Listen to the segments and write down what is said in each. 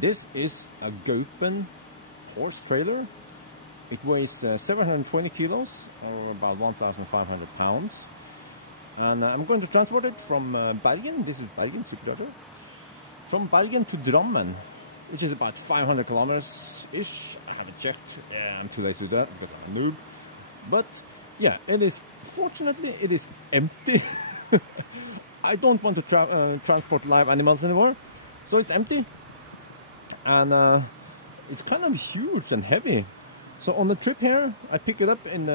This is a Gaupen horse trailer. It weighs 720 kilos, or about 1,500 pounds. And I'm going to transport it from Bergen. This is Bergen, supercharger. From Bergen to Drammen, which is about 500 kilometers-ish. I haven't checked. Yeah, I'm too lazy to do that because I'm a noob. But yeah, it is, fortunately, it is empty. I don't want to transport live animals anymore, so it's empty. And it's kind of huge and heavy. So on the trip here, I picked it up in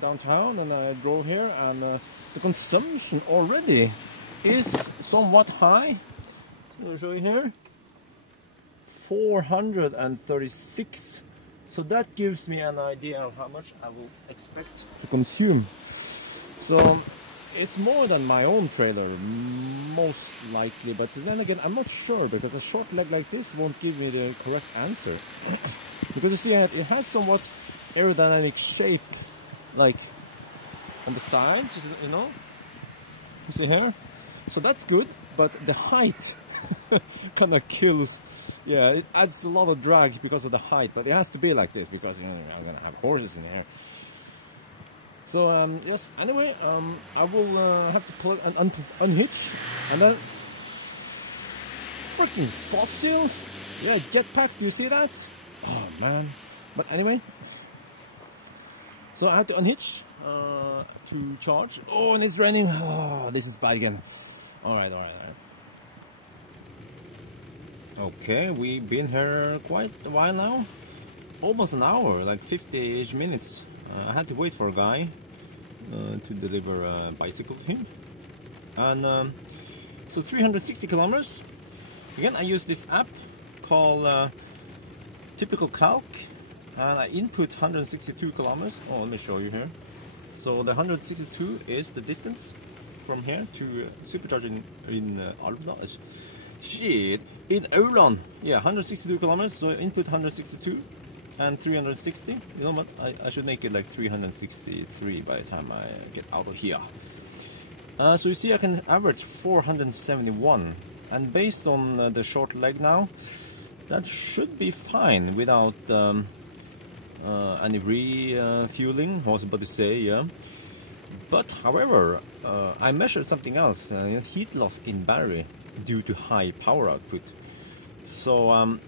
downtown and I drove here, and the consumption already is somewhat high. So I'll show you here, 436. So that gives me an idea of how much I will expect to consume. So it's more than my own trailer, most likely, but then again, I'm not sure, because a short leg like this won't give me the correct answer. Because you see, it has somewhat aerodynamic shape, like on the sides, you know, you see here. So that's good, but the height kind of kills. Yeah, it adds a lot of drag because of the height, but it has to be like this because, you know, I'm gonna have horses in here. So yes, anyway, I will have to plug and unhitch, and then freaking fossils. Yeah, jetpack, do you see that? Oh man. But anyway, so I have to unhitch to charge. Oh, and it's raining. Oh, this is bad again. All right. Okay, we've been here quite a while now. Almost an hour, like 50-ish minutes. I had to wait for a guy to deliver a bicycle to him. And so 360 kilometers. Again, I use this app called Typical Calc, and I input 162 kilometers. Oh, let me show you here. So the 162 is the distance from here to supercharging in Alvdal. Shit, in Auland. Yeah, 162 kilometers. So input 162 and 360. You know what? I should make it like 363 by the time I get out of here. So you see, I can average 471, and based on the short leg now, that should be fine without any refueling. I was about to say, yeah. But however, I measured something else, heat loss in battery due to high power output. So I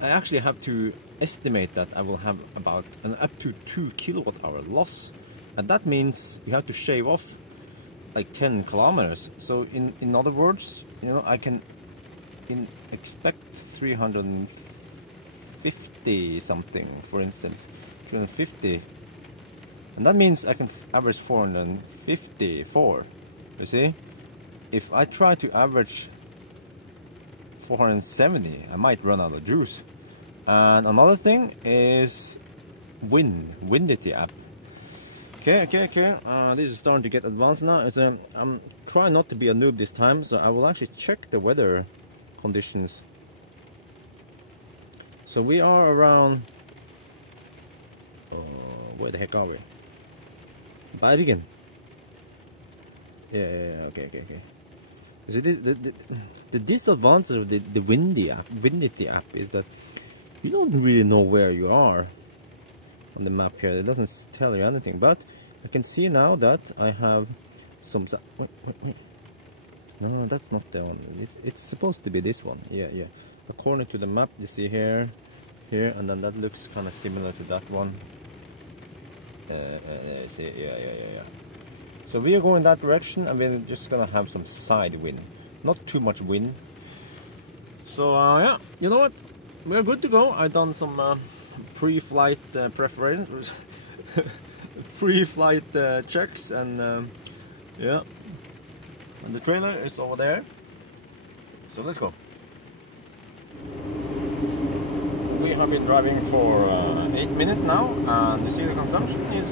actually have to estimate that I will have about an up to 2 kilowatt-hour loss, and that means you have to shave off like 10 kilometers. So in other words, you know, I can expect 350 something, for instance, 350, and that means I can average 454. You see, if I try to average 470, I might run out of juice. And another thing is Windity app. Okay. This is starting to get advanced now. I'm trying not to be a noob this time, so I will actually check the weather conditions. So we are around. Where the heck are we? Bergen. Yeah. Okay. So the disadvantage of the Windity app is that you don't really know where you are on the map here. It doesn't tell you anything, but I can see now that I have some. Wait. No, that's not the one. It's supposed to be this one. Yeah. According to the map, you see here, and then that looks kind of similar to that one. See, yeah. So we are going that direction, and we're just gonna have some side wind, not too much wind. So yeah, you know what? We're good to go. I've done some pre-flight preference, pre-flight checks, and yeah. And the trailer is over there. So let's go. We have been driving for 8 minutes now, and you see the consumption is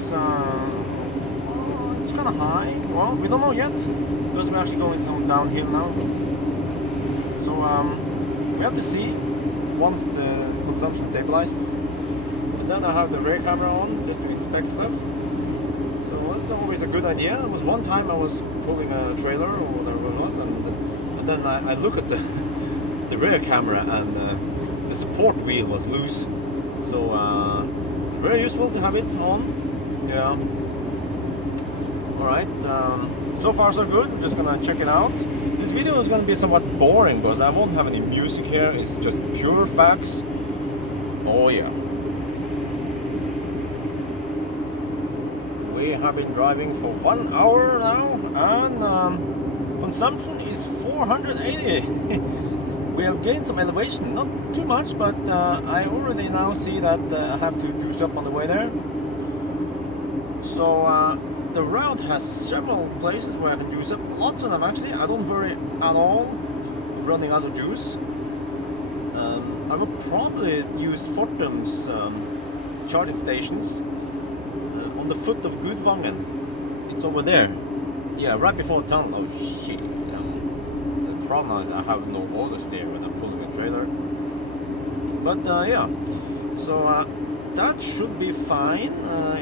it's kind of high. Well, we don't know yet because we're actually going some downhill now. So we have to see once the consumption stabilizes. And then I have the rear camera on just to inspect stuff. So that's always a good idea. It was one time I was pulling a trailer or whatever it was, and then I look at the the rear camera, and the support wheel was loose. So very useful to have it on. Yeah. All right. So far so good. I'm just gonna check it out. This video is gonna be somewhat boring because I won't have any music here. It's just pure facts. Oh yeah. We have been driving for 1 hour now, and consumption is 480. We have gained some elevation, not too much, but I already now see that I have to juice up on the way there. So the route has several places where I can juice up, lots of them actually. I don't worry at all running out of juice. I will probably use Fortum's charging stations on the foot of Bergen. It's over there. Yeah, right before the tunnel. Oh shit. The problem is I have no orders there when I'm pulling a trailer. But yeah, so that should be fine.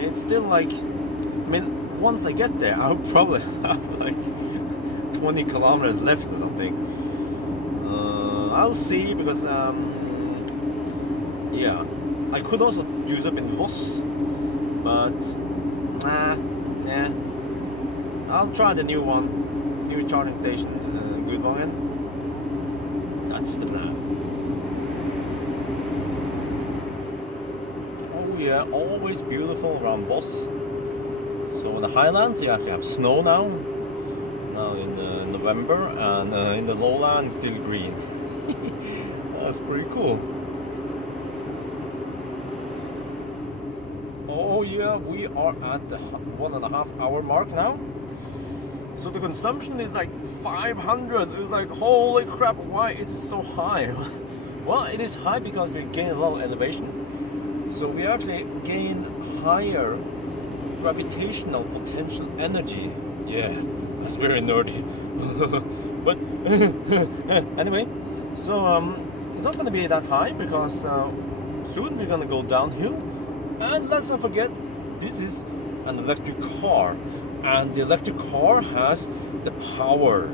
It's still like, I mean, once I get there, I'll probably have like 20 kilometers left or something. I'll see, because yeah, I could also use up in Voss, but yeah, I'll try the new charging station, Bergen. That's the plan. Oh yeah, always beautiful around Voss. So in the highlands you actually have snow now in November, and in the lowlands still green. That's pretty cool. Oh yeah, we are at the 1.5 hour mark now. So the consumption is like 500. It's like, holy crap, why is it so high? Well, it is high because we gain a lot of elevation. So we actually gain higher gravitational potential energy. Yeah, that's very nerdy. But anyway, so it's not going to be that high because soon we're going to go downhill. And let's not forget, this is an electric car, and the electric car has the power.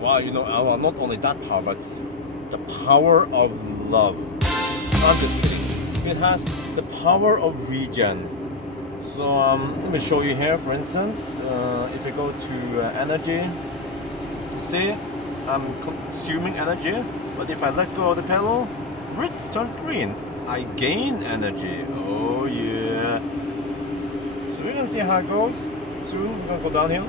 Well, you know, not only that power, but the power of love. I'm just kidding. It has the power of regen. So let me show you here, for instance, if I go to energy, see, I'm consuming energy, but if I let go of the pedal, it turns green. I gain energy. Oh yeah. So we're gonna see how it goes. Soon we're gonna go downhill.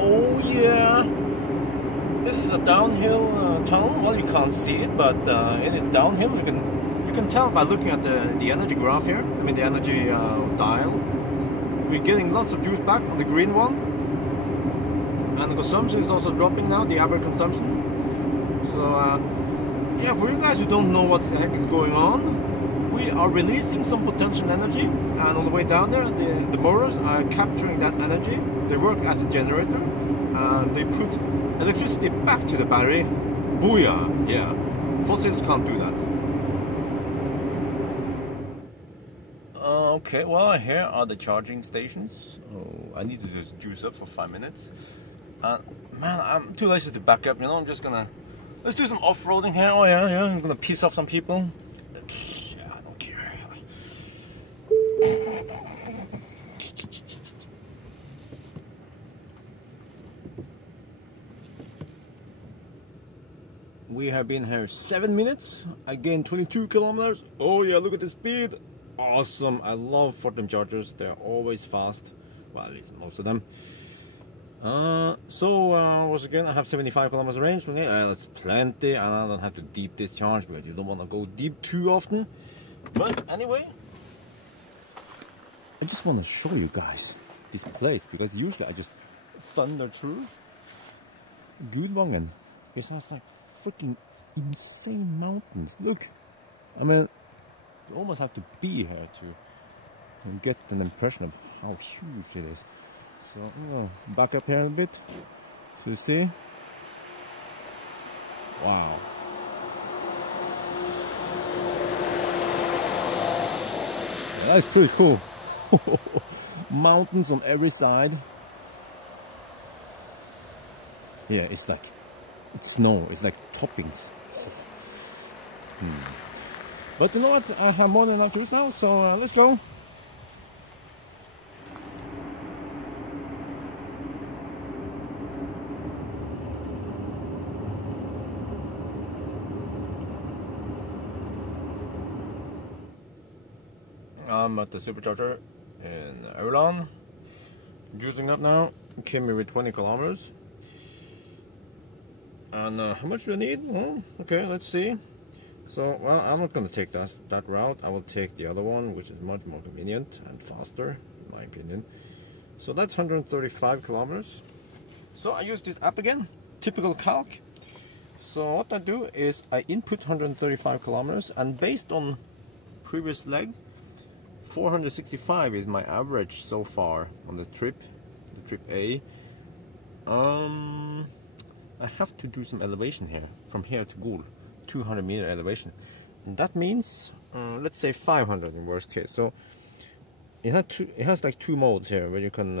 Oh yeah. This is a downhill tunnel. Well, you can't see it, but it is downhill. You can tell by looking at the energy graph here. I mean the energy dial. We're getting lots of juice back on the green one, and the consumption is also dropping now. The average consumption. So. Yeah, for you guys who don't know what the heck is going on, we are releasing some potential energy, and on the way down there, the motors are capturing that energy. They work as a generator, and they put electricity back to the battery. Booyah! Yeah, fossils can't do that. Okay, well, here are the charging stations. Oh, I need to just juice up for 5 minutes. Man, I'm too lazy to back up, you know, I'm just gonna... Let's do some off-roading here. Oh yeah, yeah, I'm gonna piss off some people. Yeah, I don't care. We have been here 7 minutes. I gained 22 kilometers. Oh yeah, look at the speed. Awesome. I love Fortum chargers. They're always fast. Well, at least most of them. Once again, I have 75 kilometers range. That's plenty, and I don't have to deep discharge because you don't want to go deep too often. But anyway, I just want to show you guys this place, because usually I just thunder through. Bergen. It has like freaking insane mountains. Look, I mean, you almost have to be here to get an impression of how huge it is. So I'm gonna back up here a bit, so you see. Wow. That's pretty cool. Mountains on every side. Yeah, it's like It's snow. It's like toppings. But you know what? I have more than enough juice now, so let's go. I'm at the supercharger in Bergen, juicing up now. Came here with 20 kilometers. And how much do I need? Well, okay, let's see. So, well, I'm not going to take that route. I will take the other one, which is much more convenient and faster, in my opinion. So that's 135 kilometers. So I use this app again, typical calc. So what I do is I input 135 kilometers, and based on previous leg, 465 is my average so far on the trip A. I have to do some elevation here, from here to Gol, 200 meter elevation, and that means let's say 500 in worst case. So it has like two modes here where you can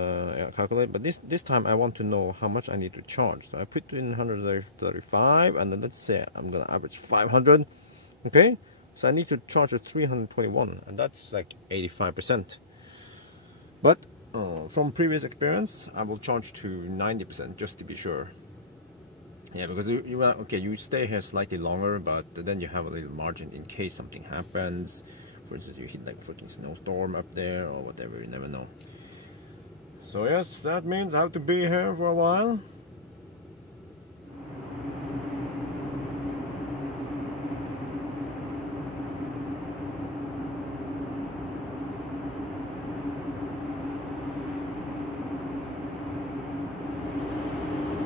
calculate, but this time I want to know how much I need to charge. So I put in 135, and then let's say I'm gonna average 500. Okay, so I need to charge at 321, and that's like 85%. But from previous experience, I will charge to 90% just to be sure. Yeah, because you stay here slightly longer, but then you have a little margin in case something happens. For instance, you hit like freaking snowstorm up there or whatever, you never know. So yes, that means I have to be here for a while.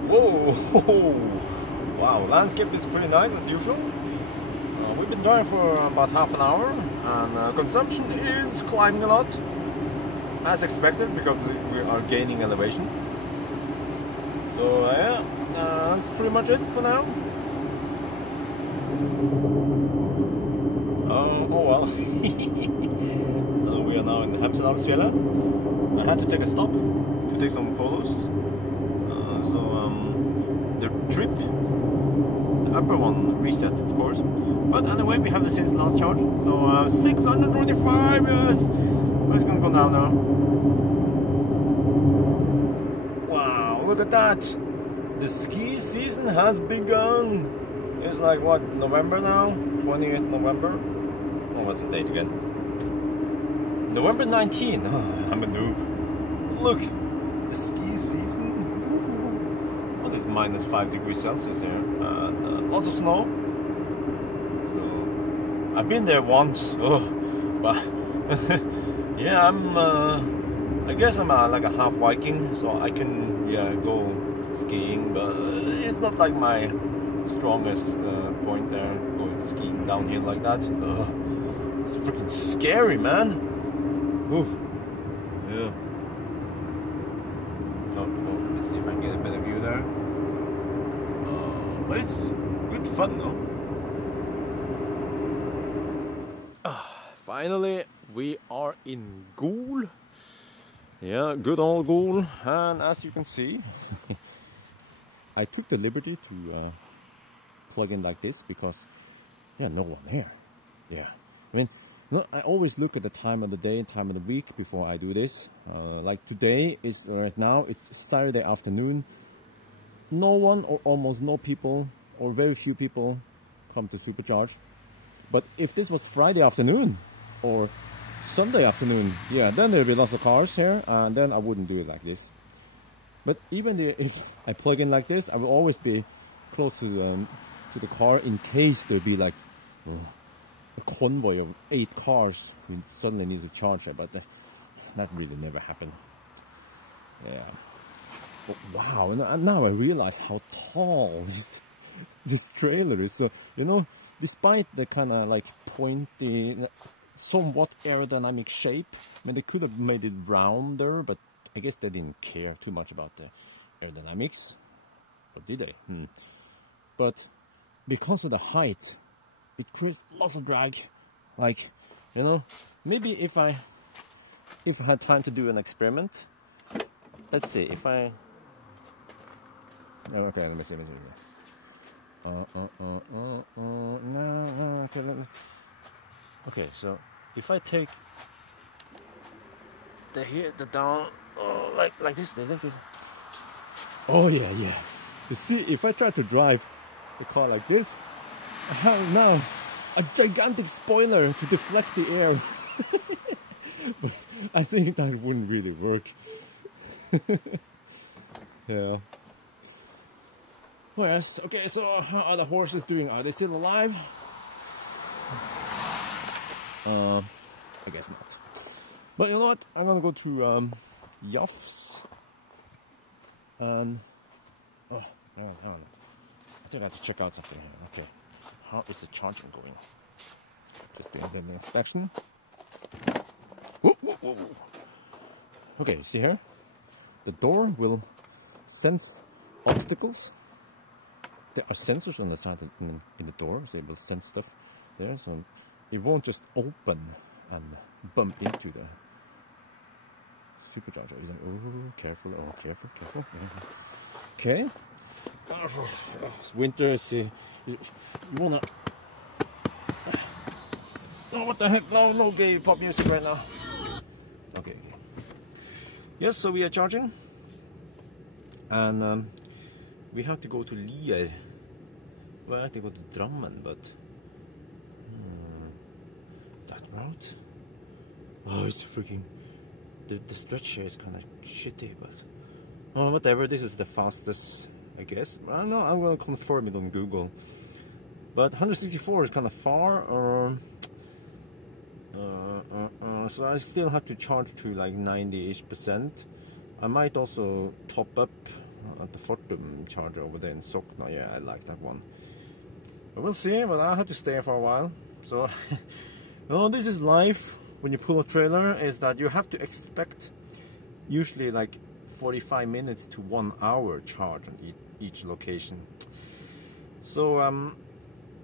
Whoa! Wow, landscape is pretty nice as usual. We've been driving for about half an hour, and consumption is climbing a lot, as expected, because we are gaining elevation. So yeah, that's pretty much it for now. Oh well. We are now in Hemsedalsfjellet. I had to take a stop to take some photos. The trip, the upper one reset, of course. But anyway, we have the since last charge. So 625, yes. Well, it's gonna go down now. Wow, look at that. The ski season has begun. It's like what, November now? 20th November? Oh, what's the date again? November 19. Oh, I'm a noob. Look, the ski season. Well, it's minus 5 degrees Celsius here. Lots of snow. So, I've been there once. Oh, but yeah, I guess I'm like a half Viking, so I can go skiing, but it's not like my strongest point there, going skiing downhill like that. It's freaking scary, man. Oof. Yeah. Oh, let's see if I can get a better view there. But it's good fun though. Finally, we are in Gol. Yeah, good old Gol. And as you can see, I took the liberty to plug in like this because no one here. Yeah, I mean, I always look at the time of the day, time of the week before I do this. Like today is right now, it's Saturday afternoon. No one or almost no people or very few people come to supercharge. But if this was Friday afternoon or Sunday afternoon, yeah, then there'd be lots of cars here, and then I wouldn't do it like this. But even if I plug in like this, I will always be close to the car in case there'd be like a convoy of 8 cars who suddenly need to charge it. But that really never happened. Yeah. But wow, and now I realize how tall this trailer is. So, you know, despite the kind of like pointy, somewhat aerodynamic shape, I mean, they could have made it rounder, but I guess they didn't care too much about the aerodynamics. Or did they? But because of the height, it creates lots of drag. Like, you know, maybe if I had time to do an experiment. Let's see if I... Oh, okay, let me see. No, okay, so if I take the down, like this, oh yeah. You see, if I try to drive the car like this, I have now a gigantic spoiler to deflect the air. But I think that wouldn't really work. Yeah. Yes. Okay. So how are the horses doing? Are they still alive? I guess not. But you know what? I'm gonna go to Yaff's and oh, hang on. I think I have to check out something here. Okay, how is the charging going? Just doing an inspection. Whoa. Okay, see here? The door will sense obstacles. There are sensors on the side in the door, so it will sense stuff there. So it won't just open and bump into the supercharger. Oh, careful! Oh, careful! Okay. It's winter. See, you wanna? Oh, what the heck? No gay pop music right now. Okay. Yes, so we are charging, and we have to go to Lier. Well, I have to go to Drammen, but that route. Oh, it's freaking. The stretch here is kind of shitty, but whatever. This is the fastest, I guess. I don't know. I'm gonna confirm it on Google. But 164 is kind of far. So I still have to charge to like 90-ish%. I might also top up at the Fortum charger over there in Sokna. Yeah, I like that one. But we'll see. But I have to stay for a while. So, this is life when you pull a trailer. Is that you have to expect usually like 45 minutes to 1 hour charge on each location. So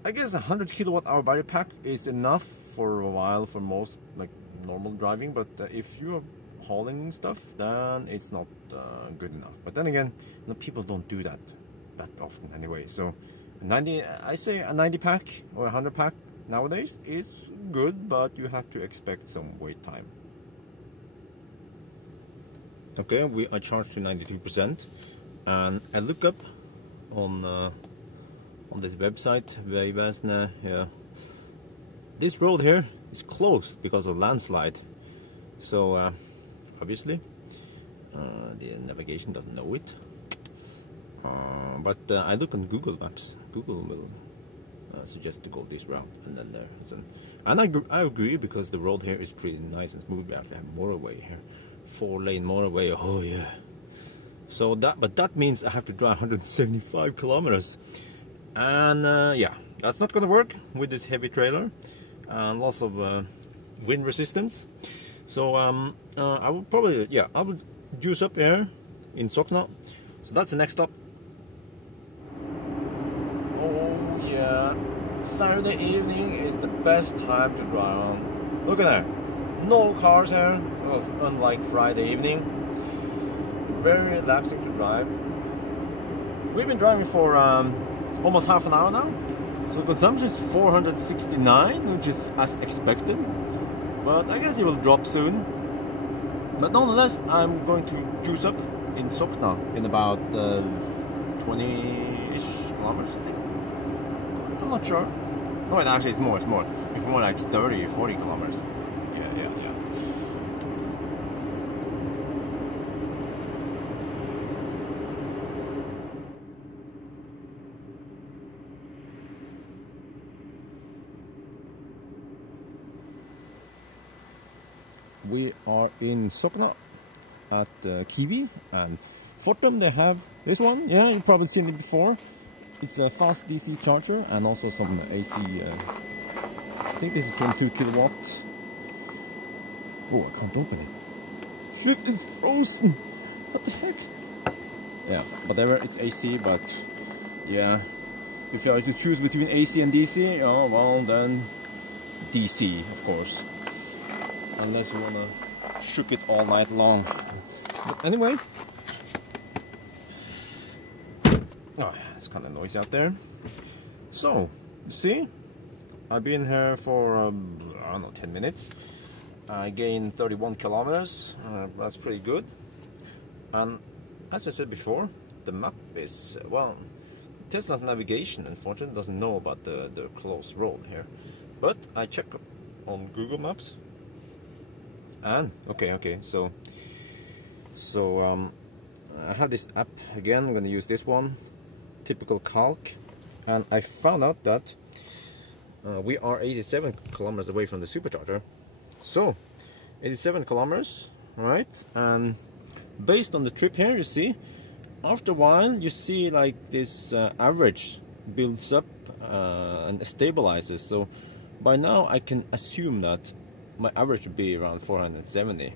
I guess 100 kilowatt-hour battery pack is enough for a while for most like normal driving, but if you're hauling stuff, then it's not good enough. But then again, people don't do that often anyway. So 90, I say a 90 pack or 100 pack nowadays is good, but you have to expect some wait time. Okay, we are charged to 92%, and I look up on this website, Vegvesenet. Yeah, this road here is closed because of landslide. So obviously the navigation doesn't know it. But I look on Google Maps. Google will suggest to go this route, and then there. And I agree, because the road here is pretty nice and smooth. We actually have motorway here, 4-lane motorway. Oh yeah. So that means I have to drive 175 kilometers. And yeah, that's not gonna work with this heavy trailer and lots of wind resistance. So I will probably, I will juice up here in Sokna. So that's the next stop. Oh yeah, Saturday evening is the best time to drive on. Look at that, no cars here, unlike Friday evening. Very relaxing to drive. We've been driving for almost half an hour now. So consumption is 469, which is as expected. But I guess it will drop soon. But nonetheless, I'm going to juice up in Sokna in about 20-ish kilometers, I think. I'm not sure. No, actually it's more. It's more like 30 or 40 kilometers. Yeah. We are in Sokna at Kiwi, and Fortum, they have this one. Yeah, you've probably seen it before. It's a fast DC charger and also some AC. I think this is 22 kilowatts. Oh, I can't open it. Shit, it's frozen. What the heck? Yeah, whatever. It's AC, but yeah, if you have to choose between AC and DC, oh well, then DC, of course. Unless you wanna shook it all night long. But anyway, it's kind of noisy out there. So, you see, I've been here for, I don't know, 10 minutes. I gained 31 kilometers, that's pretty good. And as I said before, the map is, well, Tesla's navigation unfortunately doesn't know about the closed road here. But I checked on Google Maps, and okay, so I have this app again. I'm gonna use this one, typical calc, and I found out that we are 87 kilometers away from the supercharger. So 87 kilometers, right? And based on the trip here, you see, after a while you see like this average builds up and stabilizes. So by now I can assume that my average would be around 470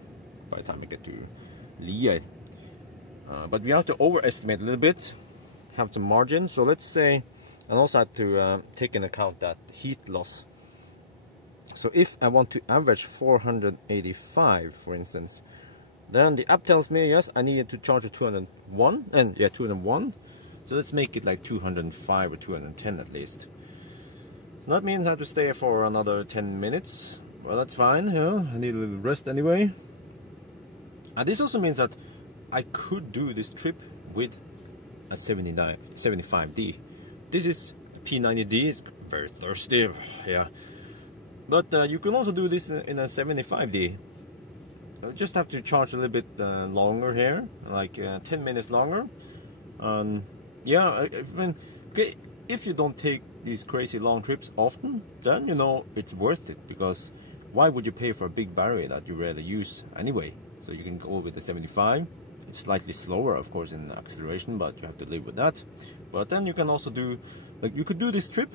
by the time I get to Lier. But we have to overestimate a little bit, have some margin. So let's say, and also have to take into account that heat loss. So if I want to average 485, for instance, then the app tells me, yes, I needed to charge at 201, and yeah, 201. So let's make it like 205 or 210 at least. So that means I have to stay for another 10 minutes. Well, that's fine, you know, I need a little rest anyway. And this also means that I could do this trip with a 75D. This is P90D, it's very thirsty, yeah. But you can also do this in a 75D. You just have to charge a little bit longer here, like 10 minutes longer. Yeah, I mean, okay, if you don't take these crazy long trips often, then you know it's worth it, because why would you pay for a big battery that you rarely use anyway? So you can go with the 75. It's slightly slower, of course, in acceleration, but you have to live with that. But then you can also do, like, you could do this trip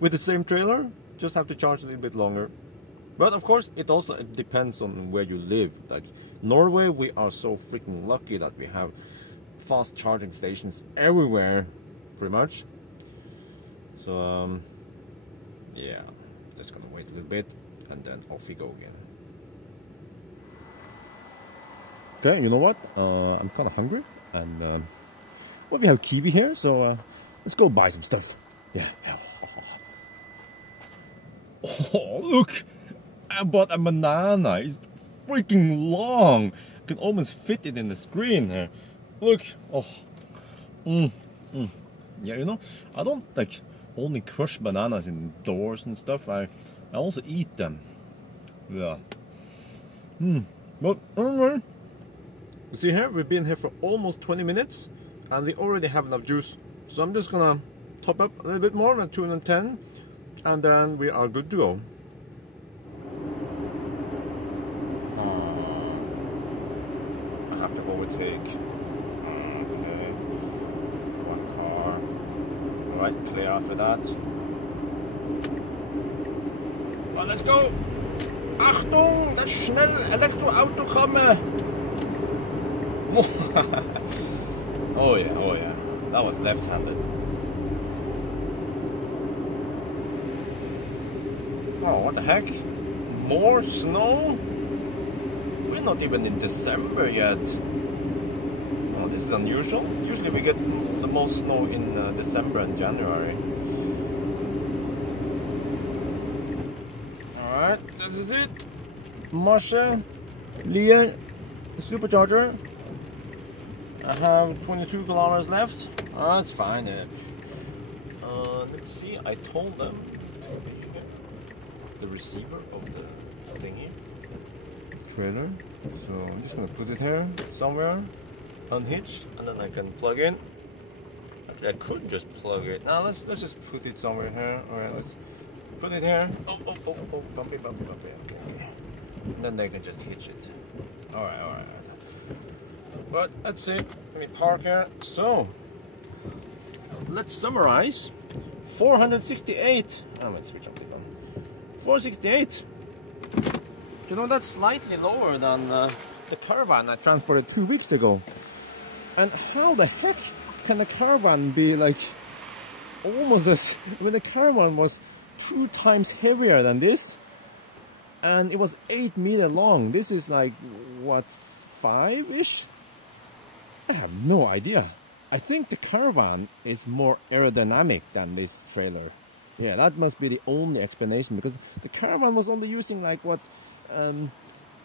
with the same trailer, just have to charge a little bit longer. But of course, it also depends on where you live. Like Norway, we are so freaking lucky that we have fast charging stations everywhere, pretty much. So yeah, just gonna wait a little bit and then off we go again. Okay, you know what? I'm kind of hungry, and well, we have kiwi here, so let's go buy some stuff. Yeah. Oh, look! I bought a banana. It's freaking long. I can almost fit it in the screen here. Look. Oh. Yeah, you know, I don't like only crush bananas indoors and stuff. I also eat them. Yeah. But anyway, you see here, we've been here for almost 20 minutes and we already have enough juice. So I'm just gonna top up a little bit more than 210, and then we are good to go. I have to overtake. Okay. One car. Alright, clear after that. Well, let's go! Achtung, das schnell Elektroauto komme! Oh yeah. That was left-handed. Oh, what the heck? More snow? We're not even in December yet. Oh, this is unusual. Usually we get the most snow in December and January. Alright, this is it. Marsha, Lier, supercharger. I have 22 kilometers left. That's fine. Let's see, I told them the receiver of the thingy, trailer. So I'm just gonna put it here somewhere, unhitch, and then I can plug in. Actually, I could just plug it. Now let's just put it somewhere here. Alright, let's put it here. Oh, bumpy. Okay. And then they can just hitch it. Alright. But that's it. Let me park here. So let's summarize. 468. Let's switch up the gun. 468. You know, that's slightly lower than the caravan I transported 2 weeks ago. And how the heck can the caravan be like almost as, when the caravan was 2 times heavier than this, and it was 8 meters long. This is like what, 5-ish? I have no idea. I think the Caravan is more aerodynamic than this trailer. Yeah, that must be the only explanation, because the Caravan was only using like what,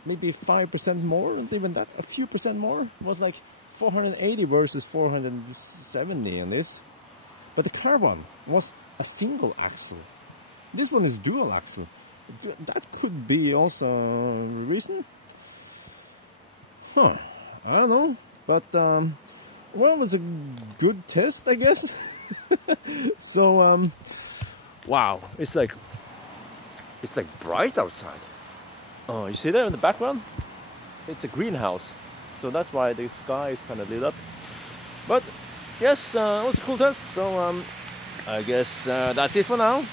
maybe 5% more, not even that, a few percent more. It was like 480 versus 470 on this. But the Caravan was a single axle. This one is dual axle. That could be also the reason. Huh, I don't know. But, well, it was a good test, I guess. So, wow, it's like bright outside. Oh, you see there in the background? It's a greenhouse, so that's why the sky is kind of lit up. But yes, it was a cool test. So I guess that's it for now.